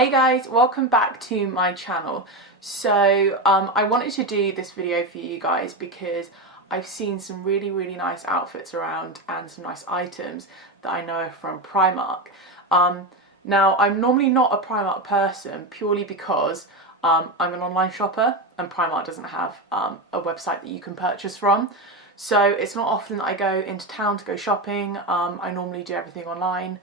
Hey guys, welcome back to my channel. So I wanted to do this video for you guys because I've seen some really nice outfits around and some nice items that I know from Primark. Now I'm normally not a Primark person purely because I'm an online shopper and Primark doesn't have a website that you can purchase from. So it's not often that I go into town to go shopping. I normally do everything online.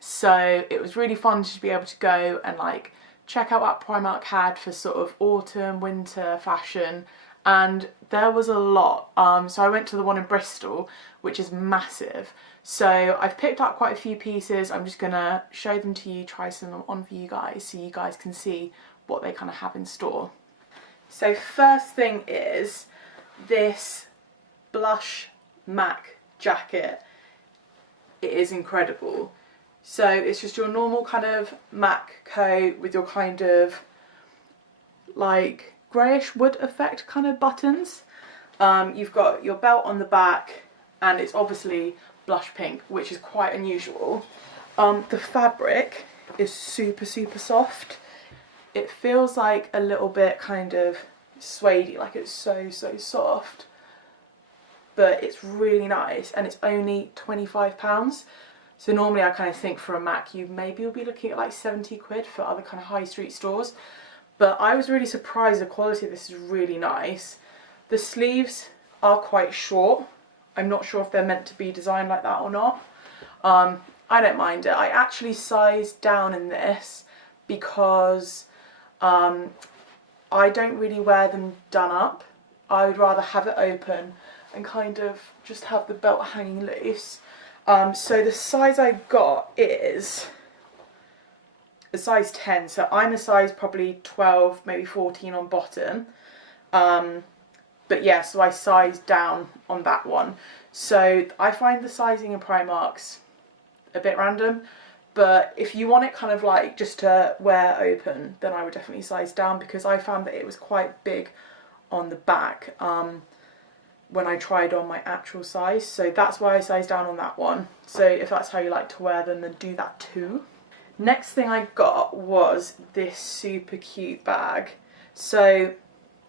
So it was really fun to be able to go and like check out what Primark had for sort of autumn, winter fashion, and there was a lot. So I went to the one in Bristol, which is massive. So I've picked up quite a few pieces. I'm just gonna show them to you, try some on for you guys so you guys can see what they kind of have in store. So first thing is this blush MAC jacket. It is incredible. So it's just your normal kind of MAC coat with your kind of like greyish wood effect kind of buttons. You've got your belt on the back and it's obviously blush pink, which is quite unusual. The fabric is super soft. It feels like a little bit kind of suede-y, like it's so soft. But it's really nice and it's only £25. So normally I kind of think for a MAC you maybe will be looking at like 70 quid for other kind of high street stores. But I was really surprised the quality of this is really nice. The sleeves are quite short. I'm not sure if they're meant to be designed like that or not. I don't mind it. I actually sized down in this because I don't really wear them done up. I would rather have it open and kind of just have the belt hanging loose. So the size I got is a size 10, so I'm a size probably 12, maybe 14 on bottom. But yeah, so I sized down on that one. So I find the sizing in Primark's a bit random, but if you want it kind of like just to wear open, then I would definitely size down because I found that it was quite big on the back. When I tried on my actual size, so that's why I sized down on that one. So if that's how you like to wear them, then do that too. Next thing I got was this super cute bag. So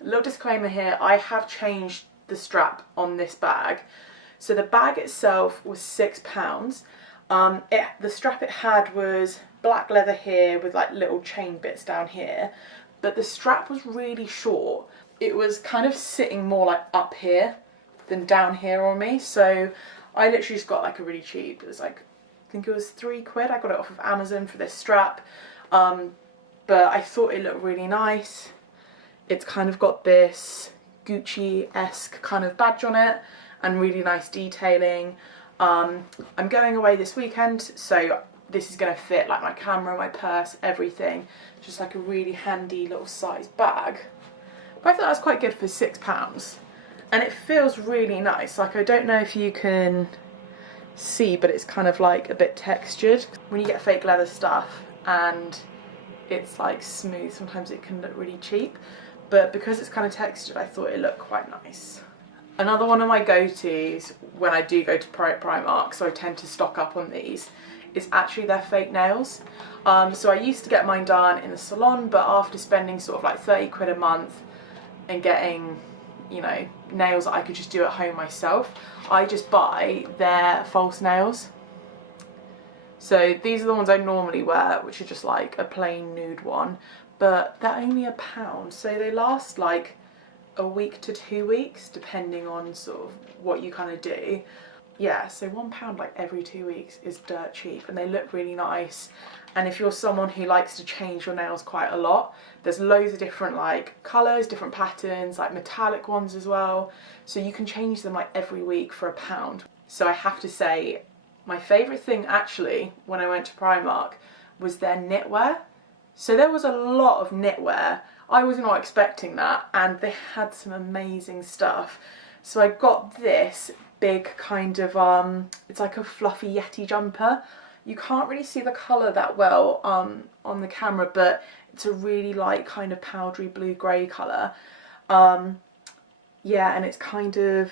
a little disclaimer here, I have changed the strap on this bag. So the bag itself was £6. The strap it had was black leather here with like little chain bits down here, but the strap was really short. It was kind of sitting more like up here than down here on me, so I literally just got like a really cheap, it was like, I think it was £3. I got it off of Amazon for this strap, but I thought it looked really nice. It's kind of got this Gucci-esque kind of badge on it and really nice detailing. I'm going away this weekend, so this is going to fit like my camera, my purse, everything. Just like a really handy little size bag. But I thought that was quite good for £6. And it feels really nice. Like, I don't know if you can see, but it's kind of like a bit textured. When you get fake leather stuff and it's like smooth, sometimes it can look really cheap. But because it's kind of textured, I thought it looked quite nice. Another one of my go-tos when I do go to Primark, so I tend to stock up on these, is actually their fake nails. So I used to get mine done in the salon, but after spending sort of like 30 quid a month and getting, you know, nails that I could just do at home myself, I just buy their false nails. So these are the ones I normally wear, which are just like a plain nude one, but they're only £1, so they last like a week to 2 weeks depending on sort of what you kind of do. Yeah, so £1 like every 2 weeks is dirt cheap, and they look really nice. And if you're someone who likes to change your nails quite a lot, there's loads of different like colours, different patterns, like metallic ones as well. So you can change them like every week for £1. So I have to say, my favourite thing actually when I went to Primark was their knitwear. So there was a lot of knitwear. I was not expecting that, and they had some amazing stuff. So I got this big kind of, it's like a fluffy Yeti jumper. You can't really see the colour that well on the camera, but it's a really light kind of powdery blue grey colour. Yeah, and it's kind of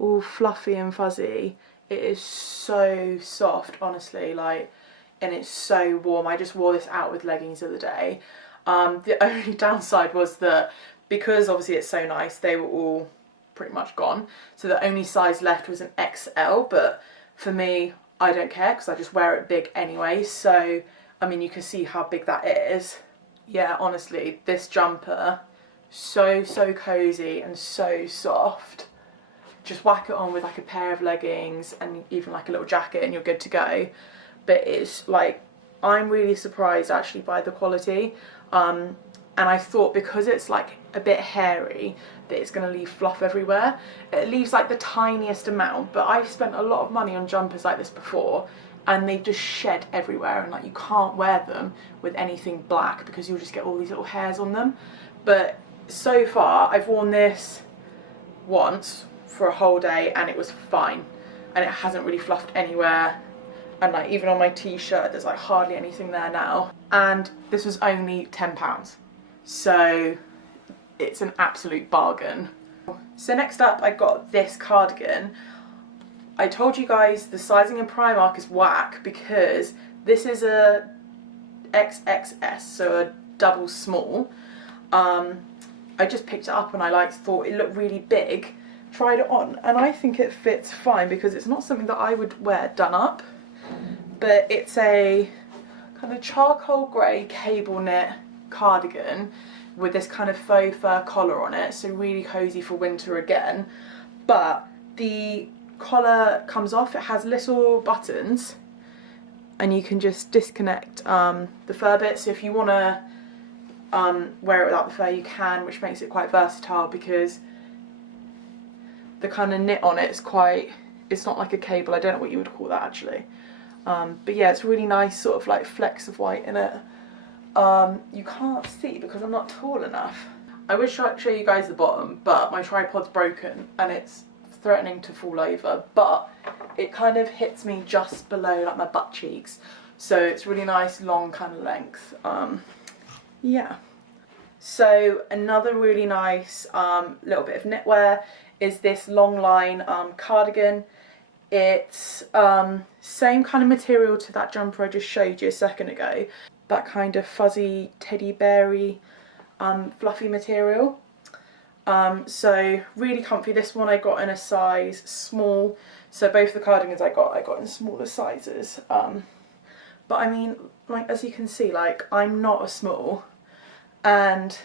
all fluffy and fuzzy. It is so soft, honestly. Like, and it's so warm. I just wore this out with leggings the other day. The only downside was that because obviously it's so nice, they were all pretty much gone. So the only size left was an XL, but for me, I don't care because I just wear it big anyway. So, I mean, you can see how big that is. Yeah, honestly, this jumper, so cozy and so soft. Just whack it on with like a pair of leggings and even like a little jacket and you're good to go. But it's like, I'm really surprised actually by the quality. And I thought because it's like a bit hairy that it's going to leave fluff everywhere. It leaves like the tiniest amount, but I've spent a lot of money on jumpers like this before and they've just shed everywhere, and like you can't wear them with anything black because you'll just get all these little hairs on them. But so far I've worn this once for a whole day and it was fine, and it hasn't really fluffed anywhere. And like even on my t-shirt there's like hardly anything there now, and this was only £10, so it's an absolute bargain. So next up I got this cardigan. I told you guys the sizing in Primark is whack because this is a XXS, so a double small. I just picked it up and I thought it looked really big, tried it on, and I think it fits fine because it's not something that I would wear done up. But it's a kind of charcoal grey cable knit cardigan with this kind of faux fur collar on it, so really cosy for winter again. But the collar comes off, it has little buttons and you can just disconnect the fur bit, so if you want to wear it without the fur you can, which makes it quite versatile because the kind of knit on it is quite, it's not like a cable, I don't know what you would call that actually. But yeah, it's really nice sort of like flecks of white in it. You can't see because I'm not tall enough. I wish I could show you guys the bottom, but my tripod's broken and it's threatening to fall over, but it kind of hits me just below like my butt cheeks, so it's really nice long kind of length. Yeah. So another really nice little bit of knitwear is this long line cardigan. It's same kind of material to that jumper I just showed you a second ago, that kind of fuzzy teddy bear-y fluffy material. So really comfy. This one I got in a size small, so both the cardigans I got in smaller sizes. But I mean, like as you can see, like I'm not a small, and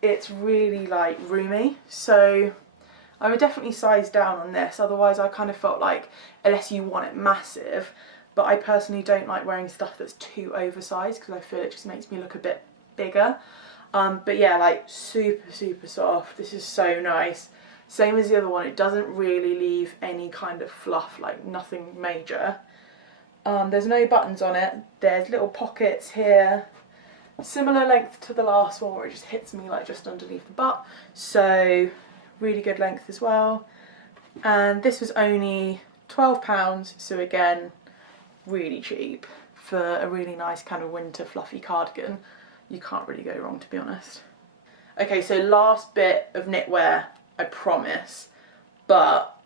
it's really like roomy, so I would definitely size down on this. Otherwise I kind of felt like, unless you want it massive, but I personally don't like wearing stuff that's too oversized because I feel it just makes me look a bit bigger. But yeah, like super soft. This is so nice. Same as the other one, it doesn't really leave any kind of fluff, like nothing major. There's no buttons on it. There's little pockets here. Similar length to the last one where it just hits me like just underneath the butt. So really good length as well. And this was only £12, so again, really cheap for a really nice kind of winter fluffy cardigan. You can't really go wrong, to be honest. Okay, so last bit of knitwear, I promise, but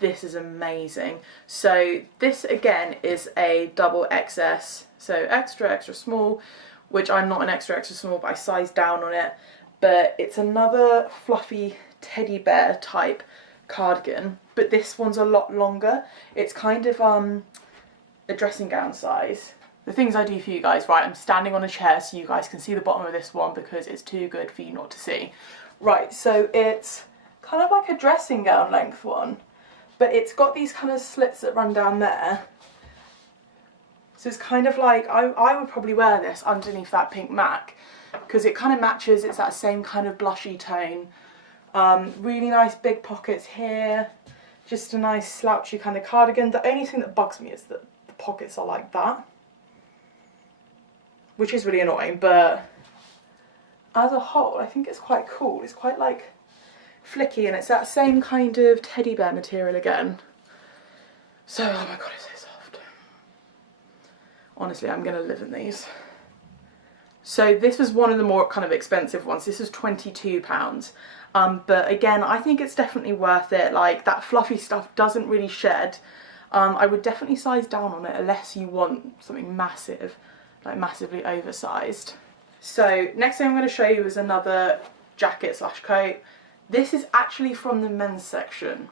this is amazing. So this again is a double XS, so extra small, which I'm not an extra small, but I sized down on it. But it's another fluffy teddy bear type cardigan, but this one's a lot longer. It's kind of a dressing gown size. The things I do for you guys, right, I'm standing on a chair so you guys can see the bottom of this one because it's too good for you not to see. Right, so it's kind of like a dressing gown length one, but it's got these kind of slits that run down there. So it's kind of like, I would probably wear this underneath that pink MAC because it kind of matches, it's that same kind of blushy tone. Really nice big pockets here, just a nice slouchy kind of cardigan. The only thing that bugs me is that the pockets are like that, which is really annoying, but as a whole I think it's quite cool. It's quite like flicky and it's that same kind of teddy bear material again. So, oh my god, it's so soft. Honestly, I'm gonna live in these. So this was one of the more kind of expensive ones. This was £22. But again, I think it's definitely worth it. Like that fluffy stuff doesn't really shed. I would definitely size down on it unless you want something massive, like massively oversized. So next thing I'm going to show you is another jacket slash coat. This is actually from the men's section.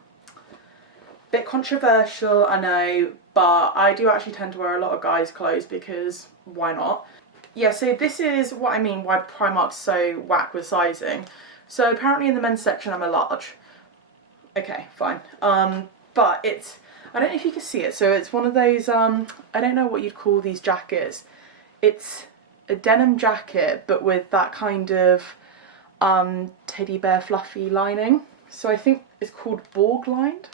Bit controversial, I know, but I do actually tend to wear a lot of guys' clothes because why not? Yeah, so this is what I mean why Primark's so whack with sizing. So apparently in the men's section I'm a large. Okay, fine. But it's, I don't know if you can see it, so it's one of those, I don't know what you'd call these jackets. It's a denim jacket, but with that kind of teddy bear fluffy lining. So I think it's called Borg lined.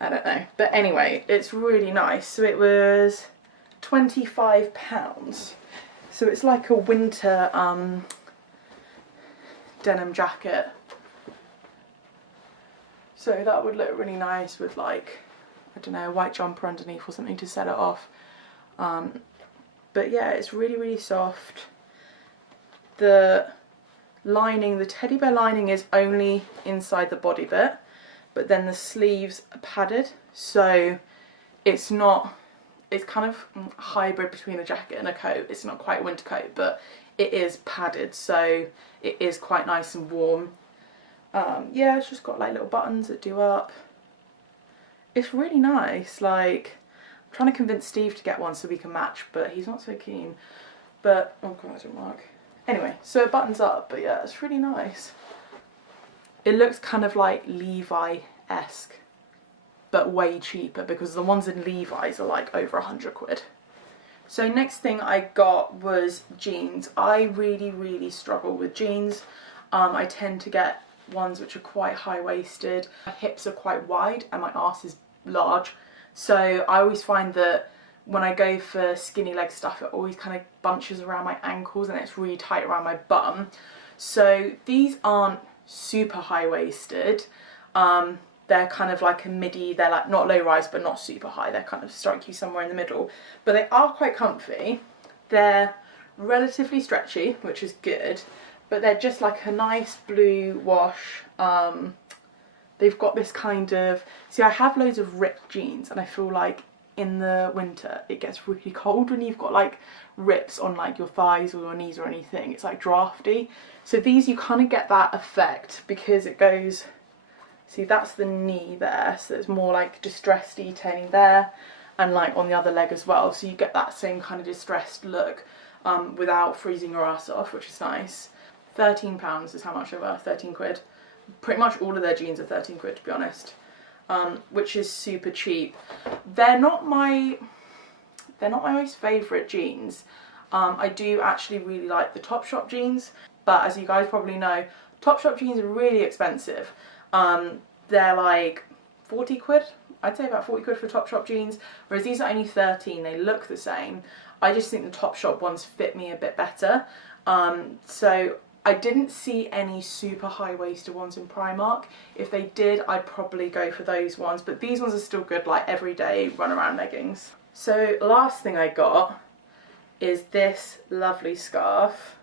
I don't know. But anyway, it's really nice. So it was £25. So it's like a winter denim jacket. So that would look really nice with like, I don't know, a white jumper underneath or something to set it off. But yeah, it's really, really soft. The lining, the teddy bear lining is only inside the body bit, but then the sleeves are padded. So it's not, it's kind of a hybrid between a jacket and a coat. It's not quite a winter coat, but it is padded. So it is quite nice and warm. Yeah, it's just got like little buttons that do up. It's really nice. Like, I'm trying to convince Steve to get one so we can match, but he's not so keen. But, oh god, that doesn't work. Anyway, so it buttons up, but yeah, it's really nice. It looks kind of like Levi-esque, but way cheaper because the ones in Levi's are like over 100 quid. So next thing I got was jeans. I really, really struggle with jeans. I tend to get ones which are quite high-waisted. My hips are quite wide and my arse is large. So I always find that when I go for skinny leg stuff, it always kind of bunches around my ankles and it's really tight around my bum. So these aren't super high-waisted. They're kind of like a midi, they're like not low-rise but not super high. They're kind of strike you somewhere in the middle. But they are quite comfy. They're relatively stretchy, which is good. But they're just like a nice blue wash. They've got this kind of, see, I have loads of ripped jeans and I feel like in the winter it gets really cold when you've got like rips on like your thighs or your knees or anything. It's like drafty. So these, you kind of get that effect because it goes, see, that's the knee there, so there's more like distressed detailing there and like on the other leg as well. So you get that same kind of distressed look without freezing your ass off, which is nice. £13 is how much they were, 13 quid. Pretty much all of their jeans are 13 quid, to be honest, which is super cheap. They're not my most favourite jeans. I do actually really like the Topshop jeans, but as you guys probably know, Topshop jeans are really expensive. They're like 40 quid, I'd say about 40 quid for Topshop jeans, whereas these are only 13, they look the same. I just think the Topshop ones fit me a bit better. So I didn't see any super high-waisted ones in Primark. If they did, I'd probably go for those ones, but these ones are still good, like everyday run-around leggings. So last thing I got is this lovely scarf.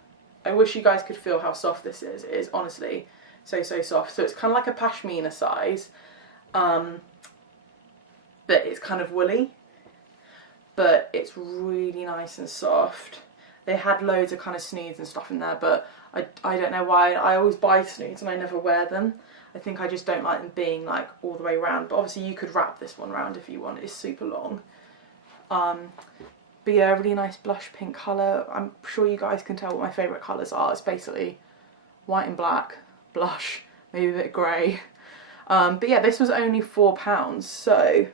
I wish you guys could feel how soft this is. It is honestly so, so soft. So it's kind of like a pashmina size, but it's kind of woolly, but it's really nice and soft. They had loads of kind of snoods and stuff in there, but I don't know why. I always buy snoods and I never wear them. I think I just don't like them being like all the way around, but obviously you could wrap this one around if you want. It's super long. But yeah, a really nice blush pink colour. I'm sure you guys can tell what my favourite colours are. It's basically white and black, blush, maybe a bit grey. But yeah, this was only £4, so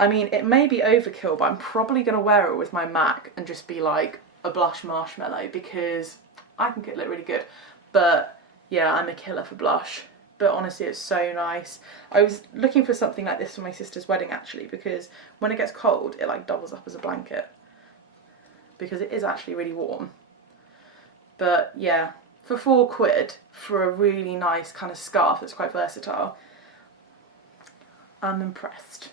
I mean, it may be overkill, but I'm probably going to wear it with my MAC and just be like a blush marshmallow because I think it look really good. But yeah, I'm a killer for blush. But honestly, it's so nice. I was looking for something like this for my sister's wedding actually, because when it gets cold, it like doubles up as a blanket. Because it is actually really warm. But yeah, for 4 quid for a really nice kind of scarf that's quite versatile, I'm impressed.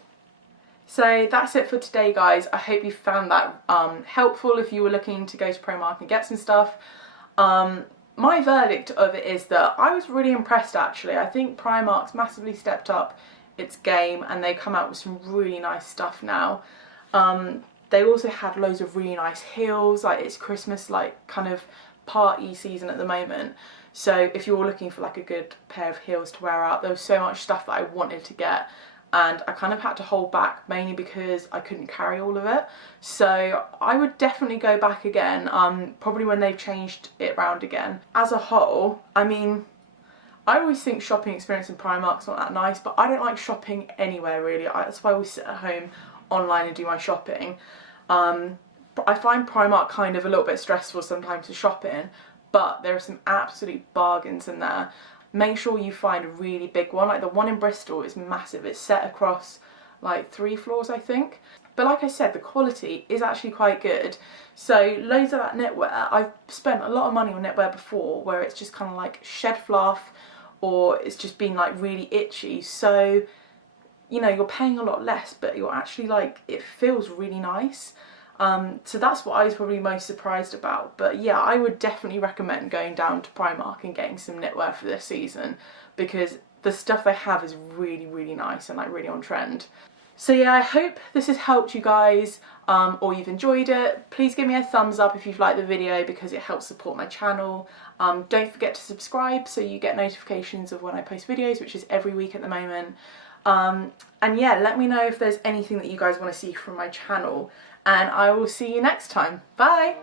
So that's it for today, guys. I hope you found that helpful if you were looking to go to Primark and get some stuff. My verdict of it is that I was really impressed actually. I think Primark's massively stepped up its game, and they come out with some really nice stuff now. They also had loads of really nice heels, like it's Christmas like kind of party season at the moment, so if you're looking for like a good pair of heels to wear out, there was so much stuff that I wanted to get, and I kind of had to hold back mainly because I couldn't carry all of it. So I would definitely go back again, probably when they've changed it around again. As a whole, I mean, I always think shopping experience in Primark's not that nice, but I don't like shopping anywhere really. That's why I always sit at home online and do my shopping. I find Primark kind of a little bit stressful sometimes to shop in, but there are some absolute bargains in there. Make sure you find a really big one. Like the one in Bristol is massive. It's set across like 3 floors, I think. But like I said, the quality is actually quite good. So loads of that knitwear, I've spent a lot of money on knitwear before where it's just kind of like shed fluff, or it's just been like really itchy. So, you know, you're paying a lot less, but you're actually like, it feels really nice. So that's what I was probably most surprised about. But yeah, I would definitely recommend going down to Primark and getting some knitwear for this season, because the stuff they have is really, really nice and like really on trend. So yeah, I hope this has helped you guys, or you've enjoyed it. Please give me a thumbs up if you've liked the video, because it helps support my channel. Don't forget to subscribe so you get notifications of when I post videos, which is every week at the moment. And yeah, let me know if there's anything that you guys want to see from my channel, and I will see you next time. Bye!